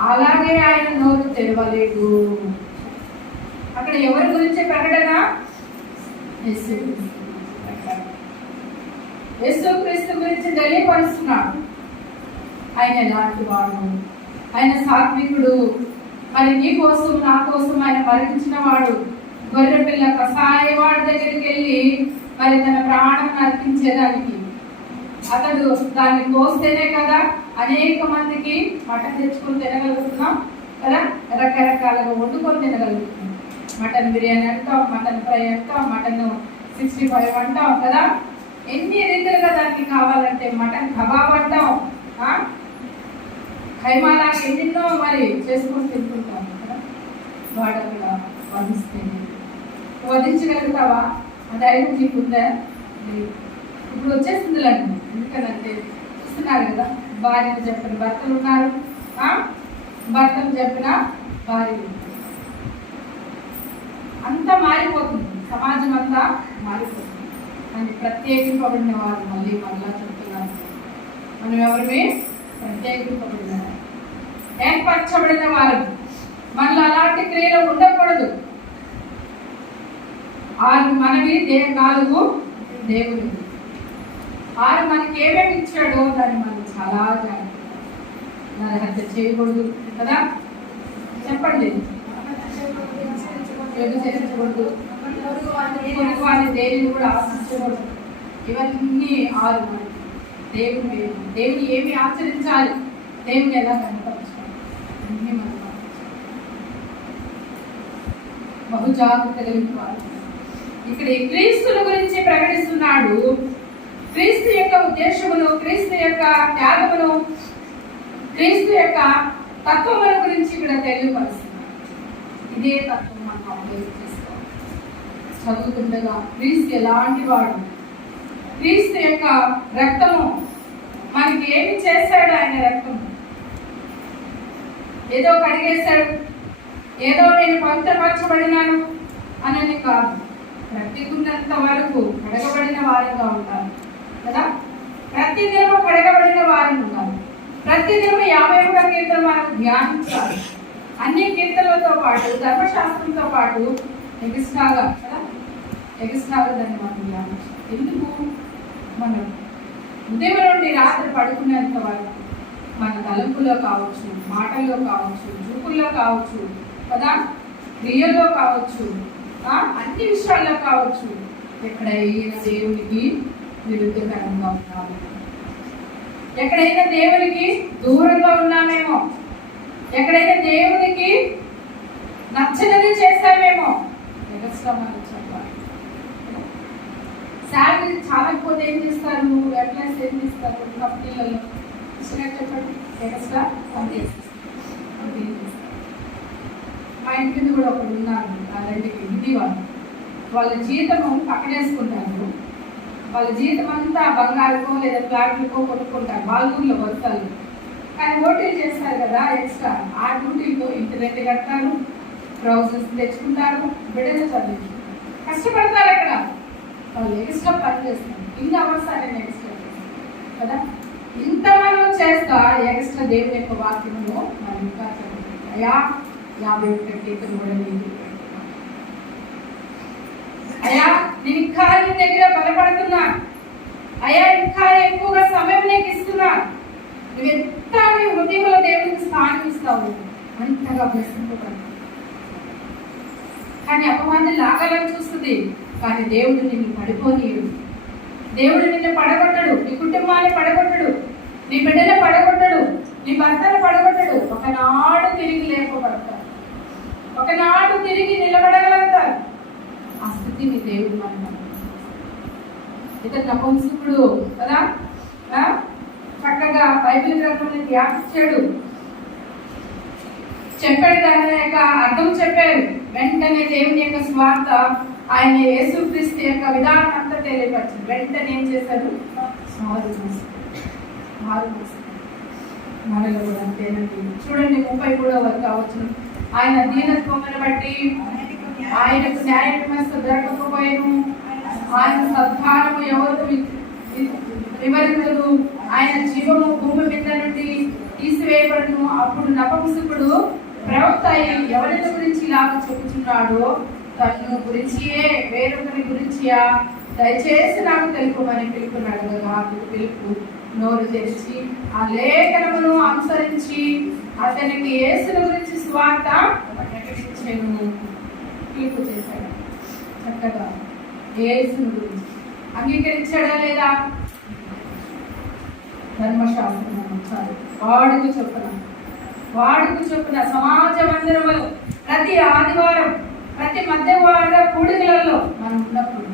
అలాగే ఆయన నోరు తెరవలేదు. అక్కడ ఎవరి గురించి ప్రకటన? యేసుక్రీస్తు గురించి తెలియపరుస్తున్నాడు. ఆయన ఎలాంటి వాడు? ఆయన సాత్వికుడు. మరి నీ కోసం నా కోసం ఆయన మరణించిన వాడు. గొర్రె పిల్ల కసాయ వాడి దగ్గరికి వెళ్ళి మరి తన ప్రాణం అర్పించేదానికి అతడు దాన్ని కోస్తేనే కదా అనేక మందికి మటన్ తెచ్చుకొని తినగలుగుతున్నాం కదా, రకరకాలుగా వండుకొని తినగలుగుతున్నాం. మటన్ బిర్యానీ అంటాం, మటన్ ఫ్రై అంటాం, మటన్ 65 అంటాం కదా, ఎన్ని రీతిలుగా దానికి కావాలంటే మటన్ కబాబ్ అంటాం, ఖైమాలా ఎన్నెన్నో మరి చేసుకొని తింటుంటాం కదా. వాడు అక్కడ వధించగలుగుతావా? ఆ ధైర్యం నీకు ఉందా? ఇప్పుడు వచ్చేస్తుంది లేండి. ఎందుకనంటే చూస్తున్నారు కదా, భార్యను చెప్పిన భర్తలు ఉన్నారు, భర్తను చెప్పిన భార్యలు. అంతా మారిపోతుంది, సమాజం అంతా మారిపోతుంది. అని ప్రత్యేకింపబడిన వారు మళ్ళా చెప్తున్నారు, మనం ఎవరివి? ప్రత్యేకింపబడిన వారు, ఏర్పరచబడిన వారు. మళ్ళీ అలాంటి క్రియలు ఉండకూడదు. 6 మనవి, 4 దేవుని. 6 మనకి ఏమేమి ఇచ్చాడో దాన్ని మనం చాలా జాగ్రత్తగా నరహత్య చేయకూడదు కదా, చెప్పండి. చేర్చకూడదు, వారిని దేనిని కూడా ఆశించకూడదు. ఇవన్నీ 6 మనకి. దేవుని ఏమి ఆచరించాలి, దేవుని ఎలా కనపరచాలి, అన్నీ మనం బహు జాగ్రత్త కలిగిన. ఇక్కడ క్రీస్తుల గురించి ప్రకటిస్తున్నాడు. క్రీస్తు యొక్క ఉద్దేశమును, క్రీస్తు యొక్క త్యాగమును, క్రీస్తు యొక్క తత్వముల గురించి ఇక్కడ తెలియపరుస్తున్నాడు. ఇదే తత్వం మనం అప్లై చేసుకోవాలి. చదువుతుండగా క్రీస్తు ఎలాంటి వాడు, క్రీస్తు యొక్క రక్తము మనకి ఏమి చేశాడు? ఆయన రక్తము ఏదో కడిగేశాడు, ఏదో నేను పవిత్రపరచబడినాను అనేది కాదు. బ్రతికున్నంత వరకు కడగబడిన వారంగా ఉంటారు కదా. ప్రతిదినము కడగబడిన వారిని ఉండాలి. ప్రతిదినము 51 కీర్తన మనం ధ్యానించాలి. అన్ని కీర్తనలతో పాటు ధర్మశాస్త్రంతో పాటు ఎగిస్ట్రాగా కదా, ఎగిస్ట్రాగా దాన్ని మనం ధ్యానించాలి. ఎందుకు? మనం ఉదయం నుండి రాత్రి పడుకునేంత వరకు మన తలంపులో కావచ్చు, మాటల్లో కావచ్చు, చూపుల్లో కావచ్చు కదా, క్రియల్లో కావచ్చు, అన్ని విషయాల్లో కావచ్చు, ఎక్కడైనా దేవునికి విరుద్ధకరంగా ఉన్నాము, ఎక్కడైనా దేవునికి దూరంగా ఉన్నామేమో, ఎక్కడైనా దేవునికి నచ్చనిది చేస్తామేమో మనం చెప్పాలి. శాలరీ చాలకపోతే ఏం చేస్తారు? ఎంప్లాయీస్ ఏం చేస్తారు? కంపెనీలలో చెప్పండి, ఎక్స్ట్రా పంపిస్తారు. మా ఇంటి మీద కూడా ఒకరు ఉన్నారు, అలాంటి ఇది వాళ్ళ జీతము పక్కనేసుకుంటారు. వాళ్ళ జీతం అంతా బంగారుకో లేదా ఫ్లాట్లకో కొనుక్కుంటారు వాళ్ళ ఊళ్ళో వస్తారు. కానీ ఓటీలు చేస్తారు కదా ఎక్స్ట్రా, ఆ డ్యూటీతో ఇంటి రెంట్ కడతారు, బ్రౌజర్స్ తెచ్చుకుంటారు, బిడ్డలు చదివించుకుంటారు, కష్టపడతారు. అక్కడ వాళ్ళు ఎక్స్ట్రా పని చేస్తారు, ఇన్ని అవర్స్ అనేది ఎక్స్ట్రా కదా. ఇంత మనం చేస్తా ఎక్స్ట్రా దేవుని యొక్క వాక్యంలో మనం ఇంకా చదువుతాం. అయ్యా 51 కీర్తన కూడా నీకు, అయ్యా నేను ఇంకా నీ దగ్గర బలపడుతున్నా, అయ్యా ఇంకా ఎక్కువగా సమయం నీకు ఇస్తున్నా, నువ్వు ఎంత నీ హృదయంలో దేవుడికి స్థానం ఇస్తావు అంతగా ప్రశ్నింపబడు. కానీ అపవాది లాగాలని చూస్తుంది, కానీ దేవుడు నిన్ను పడిపోనీయడు. దేవుడు నిన్ను పడగొట్టడు, నీ కుటుంబాన్ని పడగొట్టడు, నీ బిడ్డలు పడగొట్టడు, నీ భర్తను పడగొట్టడు. ఒకనాడు తిరిగి లేపబడతారు, ఒకనాడు తిరిగి నిలబడగలుగుతారు. ఆ స్థితిని దేవుడు మనం ఇతను నపుంసకుడు కదా, చక్కగా బైబిల్ గ్రంథాన్ని ధ్యానించాడు, చెప్పాడు, దాని యొక్క అర్థం చెప్పాడు. వెంటనే దేవుని యొక్క స్వార్థ ఆయన యేసుక్రీస్తు యొక్క విధానం అంతా తెలియపరిచింది. వెంటనే ఏం చేశాడు? మనలో కూడా అంతేనండి. చూడండి 33వ వచనం, ఆయన దీనత్వమును బట్టి ఆయనకు న్యాయ విమర్శ దొరకకపోయాను, ఆయన సద్ధానము ఎవరు వివరించదు, ఆయన జీవము భూమి మీద నుండి తీసివేయబడును. అప్పుడు నపుంసకుడు ప్రవక్త ఎవరి గురించి ఇలాగ చెప్పుచున్నాడో తను గురించియే వేరొకరి గురించియా దయచేసి నాకు తెలుపమని పిలుపున్నాడు కదా. పిలుపు నోరు తెరిచి ఆ లేఖనమును అనుసరించి అతనికి యేసుని గురించి స్వార్థ ప్రకటించెను. పిలుపు చేశాడు చక్కగా యేసుని గురించి. అంగీకరించాడా లేదా? ధర్మశాస్త్రం చాలు వాడుకు చొప్పున సమాజ మందిరంలో ప్రతి ఆదివారం ప్రతి మధ్యవార కూడికలలో మనం ఉన్నప్పుడు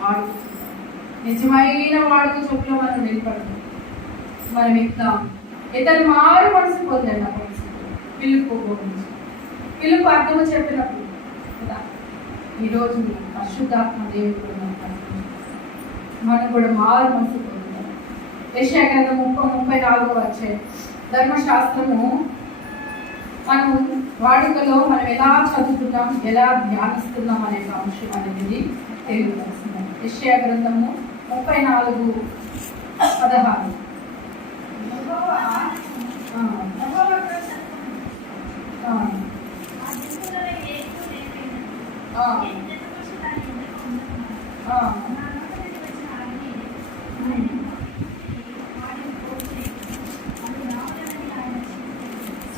వాడుకు నిజమైన వాడుకు చొప్పున మనం నిలబడతాం. మనం ఇంకా ఇతను మారు మనసు పొందండి. ఆ పిలుపు అర్థము చెప్పినప్పుడు కదా. ఈరోజు పరిశుద్ధాత్మ దేవుడు మనం కూడా మారు మనసు పొందుతాం. యెషయా గ్రంథం 34వ అధ్యాయం. ధర్మశాస్త్రము మనం వాడుకలో మనం ఎలా చదువుతున్నాం, ఎలా ధ్యానిస్తున్నాం అనే అంశం అనేది తెలియవలసింది. యెషయా గ్రంథము 34:16.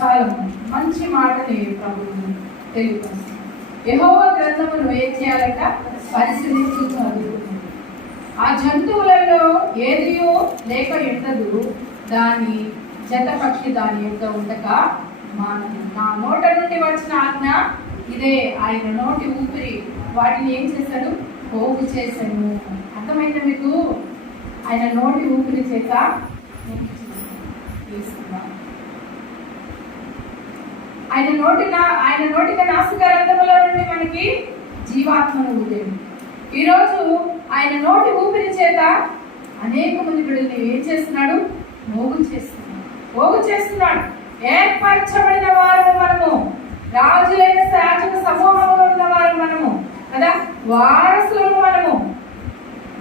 చాలా మంచి మాటని ప్రభువు తెలియపరుస్తుంది. యెహోవా గ్రంథమును ఏం చేయాలంట? పరిశీలించు చదువుతుంది. ఆ జంతువులలో ఏదియో లేక ఉండదు, దాని జతపక్షి దాని యొక్క ఉండక మానదు. నా నోట నుండి వచ్చిన ఆజ్ఞ ఇదే, ఆయన నోటి ఊపిరి వాటిని ఏం చేశాడు? పోగు చేశాను. అర్థమైందా మీకు? ఆయన నోటి ఊపిరి చేత తీసుకున్నాను. ఆయన నోటికి నాసికారంధ్రములో నుండి మనకి జీవాత్మను ఊదేడు. ఈరోజు ఆయన నోటి ఊపిరి చేత అనేక మంది బిడ్డల్ని ఏం చేస్తున్నాడు? పోగు చేస్తున్నాడు. ఏర్పరచబడిన వారు మనము, రాజులైన శాసన సమూహంలో ఉన్న వారు మనము కదా,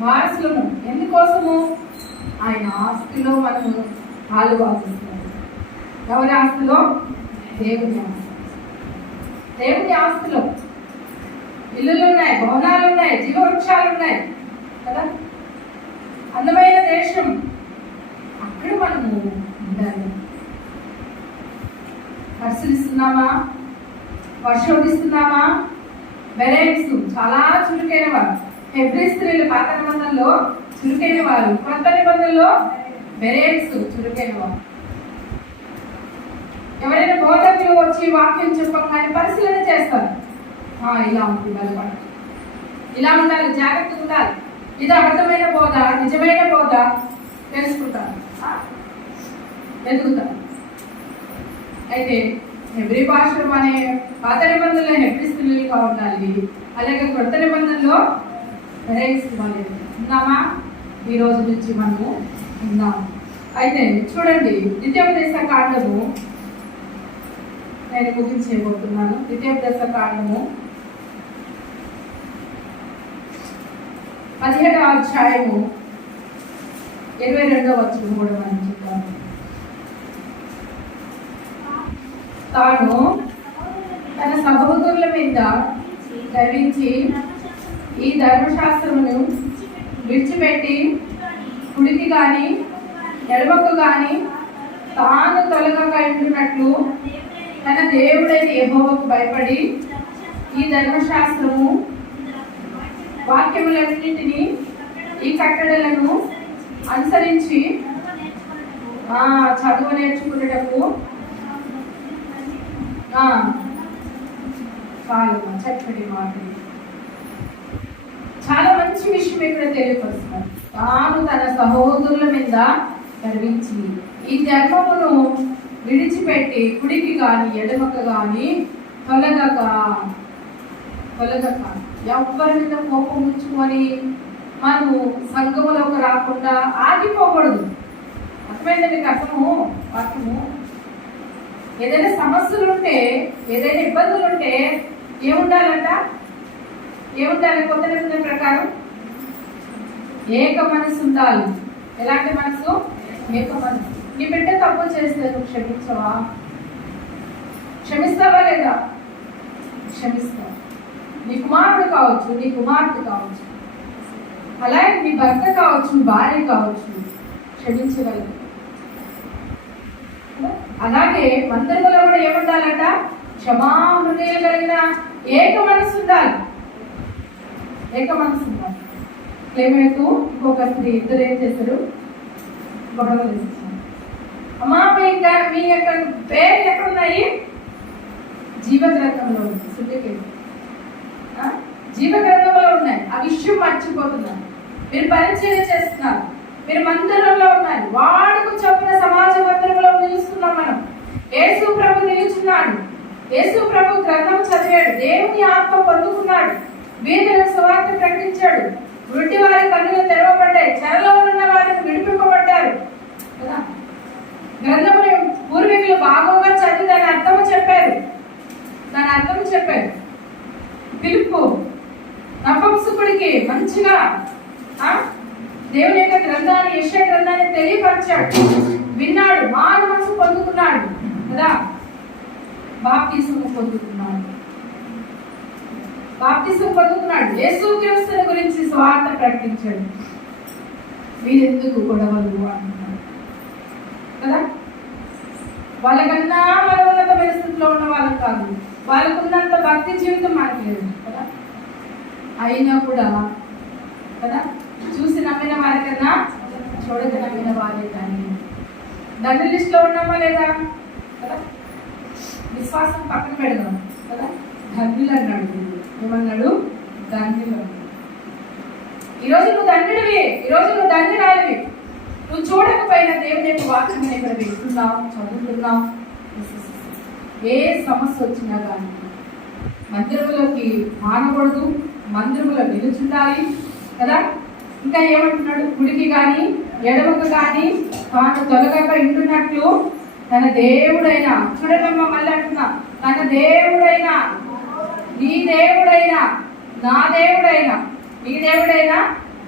వారసులము. ఎందుకోసము? ఆయన ఆస్తిలో మనము పాలుభాగిస్తున్నాము. ఎవరి ఆస్తిలో? దేవుని ఆస్తిలో ఇల్లులు ఉన్నాయి, భవనాలు ఉన్నాయి, జీవవృక్షాలు ఉన్నాయి కదా, అందమైన దేశం. అక్కడ మనము ఉండాలి. పరిశీలిస్తున్నామా? పరిశోధిస్తున్నామా? బెరేట్స్ చాలా చురుకైన వారు. హెబ్రీ స్త్రీలు పాత నిబంధనలో చురుకైన వారు, కొత్త నిబంధనలో బెరేట్స్ చురుకైన వారు. ఎవరైనా బోధకులు వచ్చి వాక్యం చెప్పగానే పరిశీలన చేస్తారు. ఇలా ఉండాలి, ఇలా ఉండాలి, జాగ్రత్తగా ఉండాలి, ఇది అబద్ధమైన బోధ, నిజమైన బోధ తెలుసుకుంటారు, ఎదుగుతారు. అయితే హెబ్రీ భాషలో అనే పాత నిబంధనలో హెబ్రీ స్త్రీలుగా ఉండాలి, అలాగే కొత్త నిబంధనలో ఉన్నామా? ఈ రోజు నుంచి మనము ఉన్నాము. అయితే చూడండి, ద్వితీయోపదేశ కాండము నేను ముగించేయబోతున్నాను. ద్వితీయోపదేశ కాండము 17వ అధ్యాయము 22వ వచనం కూడా మనం చూద్దాం. తాను తన సహోదరుల మీద గర్వించి ఈ ధర్మశాస్త్రమును విడిచిపెట్టి కుడికి గాని ఎడమకు గాని తాను తొలగక ఉంటున్నట్లు తన దేవుడైన యెహోవాకు భయపడి ఈ ధర్మశాస్త్రము వాక్యములన్నింటినీ ఈ కట్టడలను అనుసరించి చదువు నేర్చుకునేటకు చక్కటి మాట. చాలా మంచి విషయం ఇక్కడ తెలియపరుస్తున్నారు. తాను తన సహోదరుల మీద గర్వించి ఈ ధర్మమును విడిచిపెట్టి కుడికి గాని ఎడమకు గాని తొలగక ఎవరి మీద కోపం ఉంచుకొని మనము సంఘములోకి రాకుండా ఆగిపోకూడదు. అర్థమైందా మీకు? అర్థము ఏదైనా సమస్యలు ఉంటే, ఏదైనా ఇబ్బందులు ఉంటే ఏముండాలంట? కొత్త నిబంధన ప్రకారం ఏక మనసు ఉండాలి. ఎలాంటి మనసు? ఏక మనసు. నీ బిడ్డ తప్పు చేస్తే నువ్వు క్షమించవా? క్షమిస్తావా లేదా? క్షమిస్తావు. నీ కుమారుడు కావచ్చు, నీ కుమార్తె కావచ్చు, అలాగే నీ భర్త కావచ్చు, భార్య కావచ్చు, క్షమించగలరు. అలాగే మందిరంలో కూడా ఏముండాలంట? క్షమాహృదయం కలిగిన ఏక మనసు ఉండాలి. ఏమైతూ ఇంకొక స్త్రీ, ఇద్దరు ఏం చేశారు? గొడవలు చేస్తున్నారు. అమ్మా మీ యొక్క పేరు ఎక్కడున్నాయి? జీవగ్రంథంలో ఉంది. సుఖకేసి జీవగ్రంథంలో ఉన్నాయి. ఆ విషయం మర్చిపోతున్నారు. మీరు పరిచయం చేస్తున్నారు, మీరు మందిరంలో ఉన్నారు. వాడుకు చొప్పున సమాజ మందిరంలో నిలుస్తున్నాం మనం. యేసు ప్రభు నిలుచున్నాడు. యేసు ప్రభు గ్రంథం చదివాడు, దేవుని ఆత్మ పొందుకున్నాడు, వీధులకు సువార్త ప్రకటించాడు, వృద్ధి వారి కన్నులు తెరవబడ్డాయి, చెరలో ఉన్న వారిని విడిపింపబడ్డారు కదా. గ్రంథముని పూర్వీకులు బాగోగా చదివి దాని అర్థము చెప్పారు. పిలుపు నపుంసకుడికి మంచిగా దేవుని యొక్క గ్రంథాన్ని, యెషయా గ్రంథాన్ని తెలియపరిచాడు, విన్నాడు, మారు మనసు పొందుకున్నాడు కదా. బాప్తిస్మం పొందుకున్నాడు. యేసుక్రీస్తుని గురించి స్వార్థ ప్రకటించాడు. వీరెందుకు గొడవలు అంటున్నాడు కదా. వాళ్ళకన్నా ఉన్నత పరిస్థితిలో ఉన్న వాళ్ళకి కాదు, వాళ్ళకున్నంత భక్తి జీవితం మనకి లేదు కదా. అయినా కూడా కదా, చూసి నమ్మిన వారికన్నా చూడక నమ్మిన వారే కానీ దండ్రి లిస్ట్లో ఉన్నామా లేదా కదా. విశ్వాసం పక్కన పెడదాం కదా. దండ్రులు అన్నాడు. ఏమన్నాడు? దండ్రులు అన్నాడు. ఈరోజు నువ్వు దండ్రుడివి, ఈరోజు నువ్వు దండ్రురాలివి. నువ్వు చూడకపోయినా దేవుని యొక్క వాక్యం ఇక్కడ వింటున్నావు, చదువుతున్నావు. ఏ సమస్య వచ్చినా కానీ మందిరములోకి మానకూడదు, మందిరములో నిలుచుండాలి కదా. ఇంకా ఏమంటున్నాడు? కుడికి కానీ ఎడమకు కానీ తాను తొలగక ఇంటున్నట్లు తన దేవుడైన, చూడమ్మా మళ్ళీ అంటున్నా, తన దేవుడైనా, నీ దేవుడైనా, నా దేవుడైనా, నీ దేవుడైనా,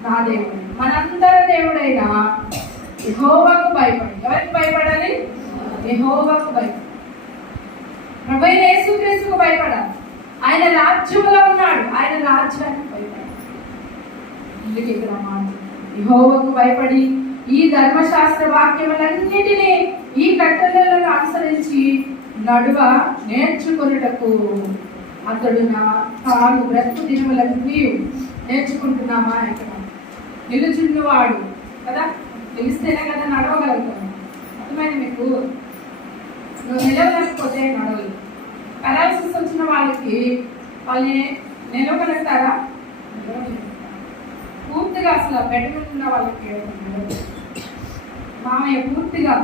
నా దేవుడైనా, మనందరి దేవుడైనా యెహోవాకు భయపడి. ఎవరికి భయపడాలి? యెహోవాకు భయపడి. ప్రభు అయిన యేసుక్రీస్తుకు భయపడాలి. ఆయన రాజ్యంలో ఉన్నాడు, ఆయన రాజ్యానికి భయపడాలి. అందుకే ఇక్కడ మాట, యెహోవాకు భయపడి ఈ ధర్మశాస్త్ర వాక్యములన్నిటినీ ఈ కట్టడలను అనుసరించి నడువ నేర్చుకున్నటకు అతడు తాను బ్రతుకు దినములన్నీ నేర్చుకుంటున్నామా? ఇక్కడ నిలుచున్నవాడు కదా, నిలిస్తేనే కదా నడవగలుగుతాను. అర్థమైంది మీకు? నువ్వు నిలవలేకపోతే నడవలేదు. పారాలసిస్ వచ్చిన వాళ్ళకి వాళ్ళని నిలవగలుగుతారా? పూర్తిగా అసలు బెడ్ మీద ఉన్న వాళ్ళకి మామయ్య పూర్తిగా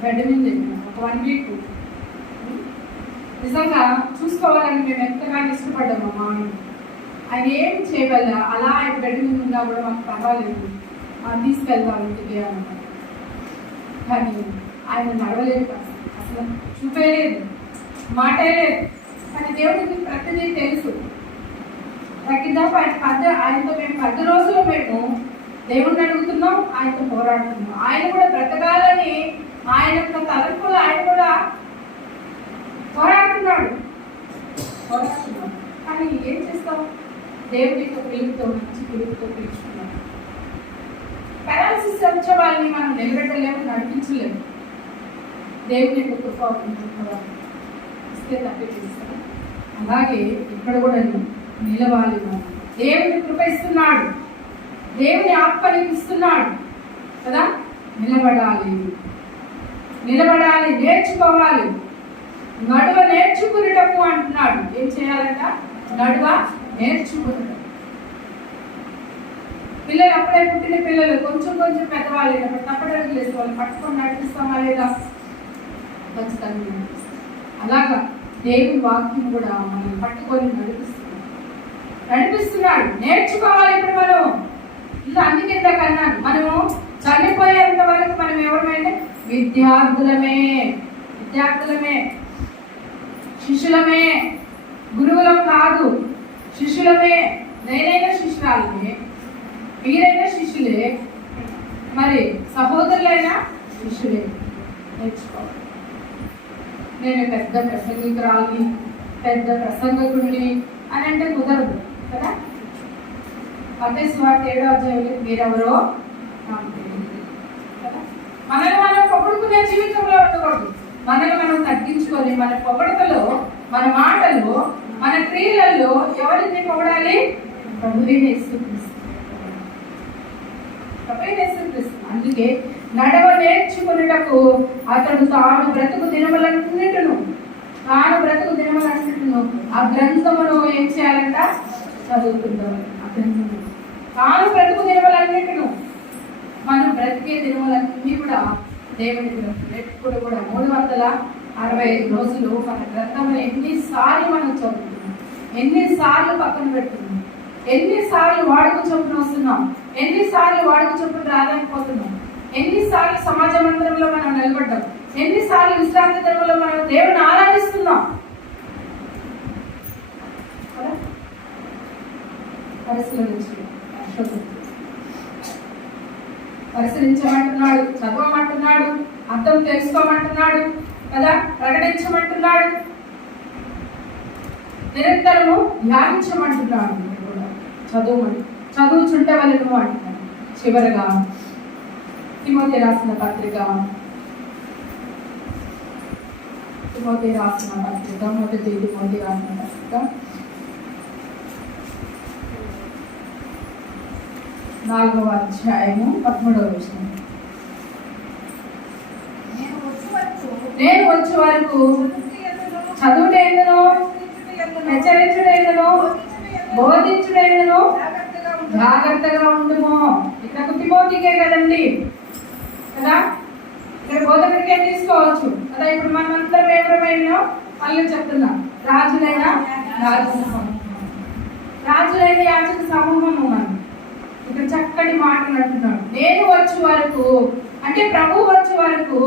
బెడ్ మీద ఒక 1 వీక్ నిజంగా చూసుకోవాలని మేము ఎంతగానో ఇష్టపడ్డాము. మా మామయ్య ఆయన ఏం చేయగల, అలా ఆయన బెడ్ మీద ఉన్నా కూడా మాకు పర్వాలేదు, తీసుకెళ్తాం ఇంటికి అన్నమాట. కానీ ఆయన నడవలేదు అసలు, చూపేయలేదు, మాటే లేదు. కానీ దేవుడికి ప్రతిదీ తెలుసు. తగ్గిద్దాం ఆయనతో మేము 10 రోజులు మేము దేవుడిని అడుగుతున్నాం, ఆయనతో పోరాడుతున్నాం. ఆయన కూడా బ్రతకాలని ఆయన యొక్క తలంపులు ఆయన కూడా పోరాడుతున్నాడు. కానీ ఏం చేస్తాం? దేవుడి యొక్క పిలుపుతో, మంచి పిలుపుతో పిలుచుకున్నాం. పెరాలసిస్ వచ్చే వాళ్ళని మనం నిలబెట్టలేము, నడిపించలేము. దేవుని యొక్క కృప ఇస్తే తప్పిస్తాం. అలాగే ఇక్కడ కూడా నిలవాలి. మనం దేవుని కృప ఇస్తున్నాడు, దేవుని ఆత్మని ఇస్తున్నాడు కదా. నిలబడాలి, నేర్చుకోవాలి. నడువ నేర్చుకునేటప్పు అంటున్నాడు. ఏం చేయాలంట? నడువ నేర్చుకునేటప్పు. పిల్లలు అప్పుడే పుట్టిన పిల్లలు కొంచెం పెద్దవాళ్ళు అయినప్పుడు తప్పడలు చేసే వాళ్ళు పట్టుకొని నడిపిస్తామా లేదా? ఖచ్చితంగా అలాగా దేవుని వాక్యం కూడా మనం పట్టుకొని నడిపిస్తున్నాడు. నేర్చుకోవాలి. ఇప్పుడు మనం అందుకే కన్నాను, మనము చనిపోయేంత వరకు మనం ఎవరమైనా విద్యార్థులమే, శిష్యులమే, గురువులం కాదు, శిష్యులమే. నేనైనా శిష్యురాలనే, మీరైనా శిష్యులే, మరి సహోదరులైనా శిష్యులే. నేర్చుకోవాలి. నేను పెద్ద ప్రసంగికురాలి, పెద్ద ప్రసంగకుడిని అని అంటే కుదరదు కదా. అదే స్వార్థ 7వ అధ్యాయంలో మీరెవరో నాకు తెలియదు కదా. మనల్ని మనం పొగుడుకునే జీవితంలో ఉండకూడదు. మనల్ని మనం తగ్గించుకొని మన పొగడతలో, మన మాటలో, మన క్రియలలో ఎవరిని పొగడాలి? ప్రభువైన యేసుక్రీస్తు. అందుకే నడవ నేర్చుకునేటకు అతడు తాను బ్రతుకు దినములన్నిటిను ఆ గ్రంథమును ఏం చేయాలంట? చదువుతుంటాం. ఆ గ్రంథము తాను బ్రతుకు దినములన్నిటిను, మనం బ్రతికే దినములన్నీ కూడా దేవుని గ్రంథం ఎప్పుడు కూడా 365 రోజులు మన గ్రంథంలో ఎన్నిసార్లు మనం చదువుతున్నాం, ఎన్నిసార్లు పక్కన పెడుతున్నాం, ఎన్నిసార్లు వాడుకు చొప్పున వస్తున్నాం, ఎన్నిసార్లు వాడుకు చొప్పున రాలేకపోతున్నాం, ఎన్నిసార్లు సమాజ మందిరంలో మనం నిలబడ్డాం, ఎన్నిసార్లు విశ్రాంతి దినంలో మనం దేవుని ఆరాధిస్తున్నాం. పరిశీలించమంటున్నాడు, చదవమంటున్నాడు, అర్థం తెలుసుకోమంటున్నాడు కదా, ప్రకటించమంటున్నాడు, నిరంతరము ధ్యానించమంటున్నాడు. చదువుచుండవలను అంటున్నాడు. చివరగా తిమోతి రాసిన పత్రిక మొదటి తిమోతి రాసిన పత్రిక 4వ అధ్యాయము 13వ వచనం. నేను వచ్చే వరకు చదువుటేందును, హెచ్చరించుటేందును, బోధించుటేందును జాగ్రత్తగా ఉండుము. ఇక్కడ తిమోతికే కదండి కదా, ఇక్కడ బోధకుడికే తీసుకోవచ్చు కదా. ఇప్పుడు మనం అందరం ఎవరమైనా వాళ్ళు చెప్తున్నాం, రాజులైన యాజక సమూహము. మనం ఇక్కడ చక్కటి మాటలు అంటున్నాడు. నేను వచ్చే వరకు అంటే ప్రభు వచ్చే వరకు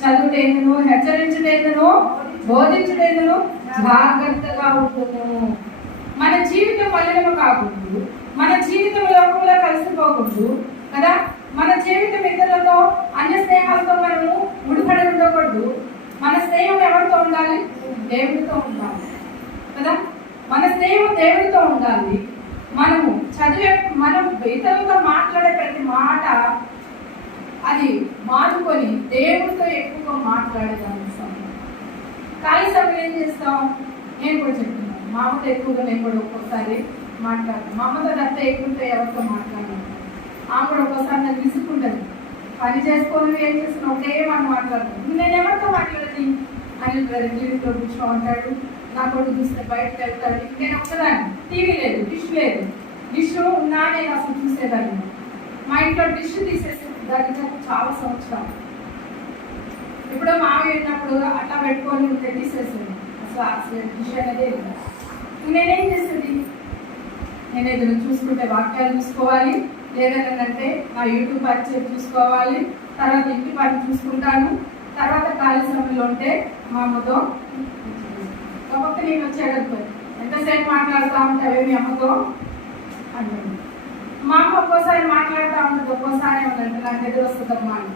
చదువుటేందును, హెచ్చరించుటేందును, బోధించుటేందును జాగ్రత్తగా ఉంటును. మన జీవితం మలినము కాకూడదు, మన జీవితం లోకంలో కలిసిపోకూడదు కదా. మన జీవితం ఇతరులతో, అన్య స్నేహాలతో మనము ముడిపడి ఉండకూడదు. మన స్నేహం ఎవరితో ఉండాలి? దేవుడితో ఉండాలి కదా. మన స్నేహం దేవుడితో ఉండాలి. మనం ఇతరులతో మాట్లాడే ప్రతి మాట అది మానుకొని దేవుడితో ఎక్కువగా మాట్లాడేదానికి సమయం. ఖాళీ సమయం ఏం చేస్తాం? నేను కూడా చెప్తున్నాను, మా అమ్మతో ఎక్కువగా నేను కూడా ఒక్కొక్కసారి మాట్లాడతాను. మా అమ్మతో తప్ప ఎక్కువతో ఎవరితో మాట్లాడతాను. ఆమె కూడా ఒక్కోసారి నన్ను విసుక్కుంటుంది. పని చేసుకొని ఏం చేస్తున్నావు, ఒకే మనం మాట్లాడుతాను. నేను ఎవరితో మాట్లాడేది అని టీవీలో కూర్చో ఉంటాడు. నా కొడుకు చూస్తే బయటకు వెళ్తాడు. నేను ఒక్కదాన్ని, టీవీ లేదు, డిష్ లేదు. డిష్ ఉన్నా నేను అసలు చూసేదాన్ని. మా ఇంట్లో డిష్ తీసేసి దానికి చాలా సంవత్సరాలు. ఇప్పుడు మావి వెళ్ళినప్పుడు అట్లా పెట్టుకొని ఉంటే తీసేసేది. అసలు డిష్ అనేది నేనేం చేసేది? నేను ఏదైనా చూసుకుంటే వాక్యాలు చూసుకోవాలి, లేదంటే నా యూట్యూబ్ పరిచయం చూసుకోవాలి, తర్వాత ఇంటి పని చూసుకుంటాను, తర్వాత ఖాళీ సమయంలో ఉంటే మా అమ్మతో కాబట్టి నేను వచ్చేటప్పుడు ఎంతసేపు మాట్లాడుతూ ఉంటావే మీ అమ్మతో అంటాను. మా అమ్మ ఒక్కోసారి మాట్లాడుతూ ఉంటుంది, ఒక్కోసారి ఏమంటే నాకు ఎదురు వస్తుందమ్మా అని,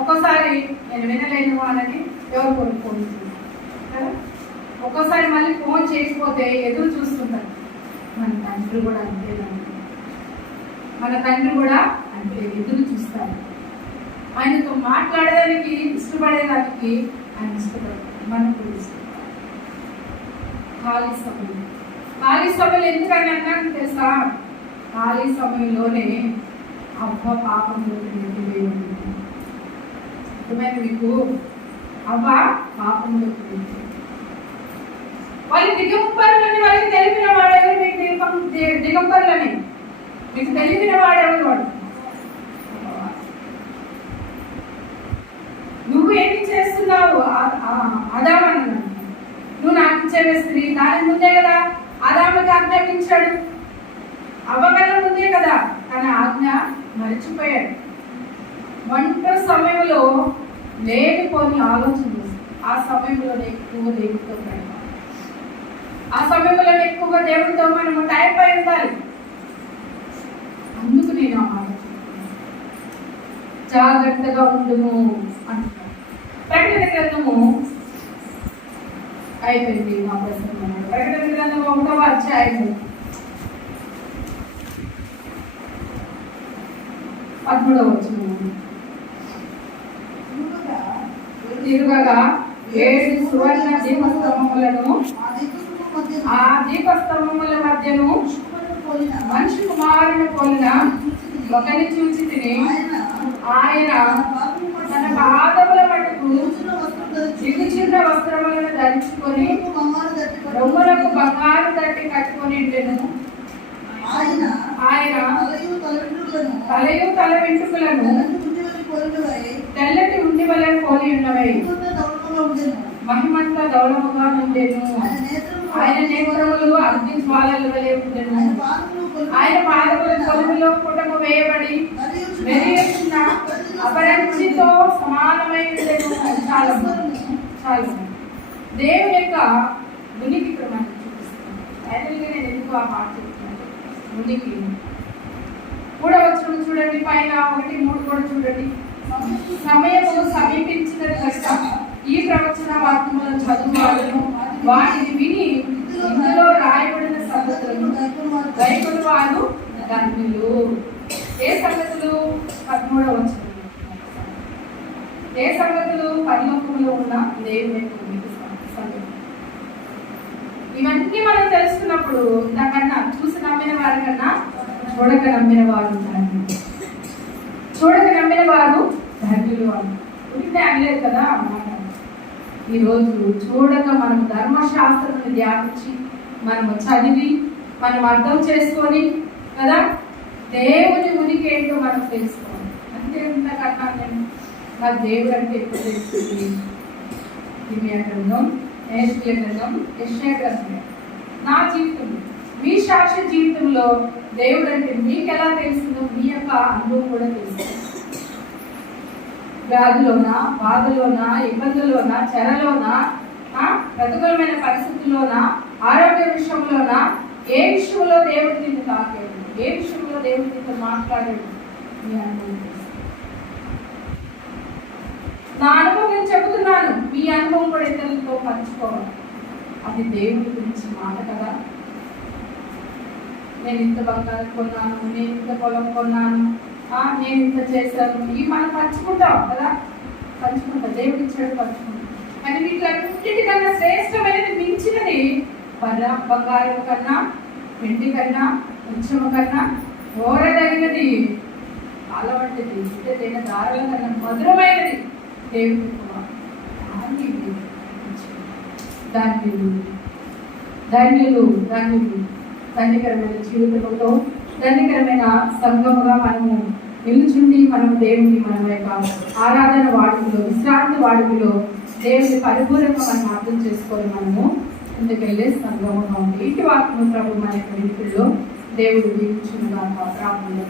ఒక్కోసారి నేను వినలేను అని ఎవరు కొనుక్కుంటుంది కదా. ఒక్కోసారి మళ్ళీ ఫోన్ చేయకపోతే ఎదురు చూస్తుంటారు. మన తండ్రి కూడా అంతే, మన తండ్రి కూడా అంటే ఎదురు చూస్తారు. ఆయనతో మాట్లాడడానికి ఇష్టపడేదానికి ఆయన ఇష్టపడతారు, మనం కూడా ఇష్టపడతాం. ఖాళీ సమయం, ఖాళీ సమయంలో ఎందుకని అన్నాను తెలుసా? ఖాళీ సమయంలోనే అవ్వ పాపంలో అర్థమైంది మీకు? అవ్వ పాపంలో వాళ్ళు దిగంబరులని వాళ్ళకి తెలిపిన వాడెవరు? మీకు దిగంబరులని మీకు తెలిపిన వాడెవరు? వాడు నువ్వు ఏంటి చేస్తున్నావు? అదామన్నా నువ్వు నాకు ఇచ్చే స్త్రీ దాని ముందే కదా అదామకి ఆజ్ఞాపించాడు, అవ్వకన్నా ముందే కదా తన ఆజ్ఞ మర్చిపోయాడు. వంట సమయంలో లేనిపోని ఆలోచన, ఆ సమయంలో ఎక్కువ దేవుడితో గడపాలి, ఆ సమయంలో ఎక్కువగా దేవుడితో మనము టైం పై ఉండాలి. అందుకు నేను ఆ మాట జాగ్రత్తగా ఉండుము అంటున్నాను. ప్రకటన గ్రంథము అయిపోయింది మా ప్రసంగం. ప్రకటన గ్రంథము 1వ అధ్యాయము 13వ వచనము. తిరుగగా 7 సువర్ణ దీపస్తంభములను, ఆ దీపస్తంభముల మధ్యను మనిషి కుమారుని పోలిన ఒకరిని చూచి తిని, ఆయన తన పాదముల మట్టుకు చిన్న వస్త్రములను ధరించుకొని రొమ్ములకు బంగారు తట్టి కట్టుకొని ఉండెను. ఆయన తలయు తల వెంట్రుకలను తెల్లటి ఉండి వలె పోలి ఉన్నవై మహిమంతా దౌడముగా ఉండెను. ఆయన నేత్రములు అగ్ని జ్వాలల వలె ఉండెను. ఆయన పాదముల కొలువులో పుటము వేయబడి మెరియుచున్న అపరంజితో సమానమై ఉండెను. చాలా చాలా దేవుని యొక్క ఉనికి ప్రమాణం చూపిస్తాను. నేను ఎందుకు ఆ మాట చెప్తున్నాను? ఉనికి 3వ వచనం చూడండి, పైన 1:3 కూడా చూడండి. సమయము సమీపించినది కనుక ఈ ప్రవచన వాక్యములను చదువువాలను వాటిని విని ఇందులో రాయబడిన సంగతులను గైకొను వారు ధన్యులు. ఏ సంగతులు? 13వ వచనం. ఏ సంగతులు? పరలోకములో ఉన్న దేవుని సంగతులు. ఇవన్నీ మనం తెలుసుకున్నప్పుడు ఇంతకన్నా చూసి నమ్మిన వారి కన్నా చూడక నమ్మిన వారు ధన్యులు. చూడక నమ్మిన వారు ధన్యులు అని ఉంటే అనలేదు కదా అన్నమాట. ఈరోజు చూడక మనం ధర్మశాస్త్రాన్ని ధ్యానించి మనము చదివి మనం అర్థం చేసుకొని కదా దేవుని ఉనికి ఏంటో మనం తెలుసుకోవాలి. అంతే ఇంతకన్నా నేను నాకు దేవుడు అంటే ఎప్పుడు తెలుస్తుంది? ఇర్మియా గ్రంథం, యెషయా గ్రంథం, యెషయా గ్రంథం. నా జీవితంలో, మీ సాక్షి జీవితంలో దేవుడు అంటే మీకు ఎలా తెలుస్తుందో మీ యొక్క అనుభవం కూడా తెలుస్తుంది. వ్యాధిలోనా, బాధలోనా, ఇబ్బందుల్లోనా, చెరలోనా, ప్రతికూలమైన పరిస్థితుల్లోనా, ఆరోగ్య విషయంలోనా, ఏ విషయంలో దేవుడు నిన్ను తాకాడు, ఏ విషయంలో దేవుడు నీతో మాట్లాడాడు మీ అనుభవం. నా అనుభవం నేను చెబుతున్నాను, మీ అనుభవం కూడా ఇతరులతో పంచుకోవాలి. అది దేవుడి గురించి మాట కదా. నేను ఇంత బంగారం కొన్నాను, నేను ఇంత పొలం కొన్నాను, నేను ఇంత చేశాను, ఇవి మనం పంచుకుంటాం కదా. పంచుకుంటాం, దేవుడి ఇచ్చాడు పంచుకుంటాం. కానీ వీటిలన్నిటికన్నా శ్రేష్టమైనది, మించినది బంగారం కన్నా, వెండి కన్నా, కొంచెము కన్నా ఓరదగినది, అలవంటిది, ఇతదైన దారుల కన్నా మధురమైనది దేవుడి ధన్యులు. ధన్యులు ధన్యులు ధన్యకరమైన జీవితంతో ధన్యకరమైన సంఘముగా మనము నిలుచుండి మనము దేవుని మన యొక్క ఆరాధన వాడుకలో, విశ్రాంతి వాడుకలో దేవుని పరిపూర్ణంగా మనం అర్థం చేసుకొని మనము ముందుకెళ్ళే సంఘముగా ఉంది. ఇటు వాక్యము ప్రభు మన యొక్క వినికిడిలో దేవుడు దీవించునుగాక. ప్రార్థన.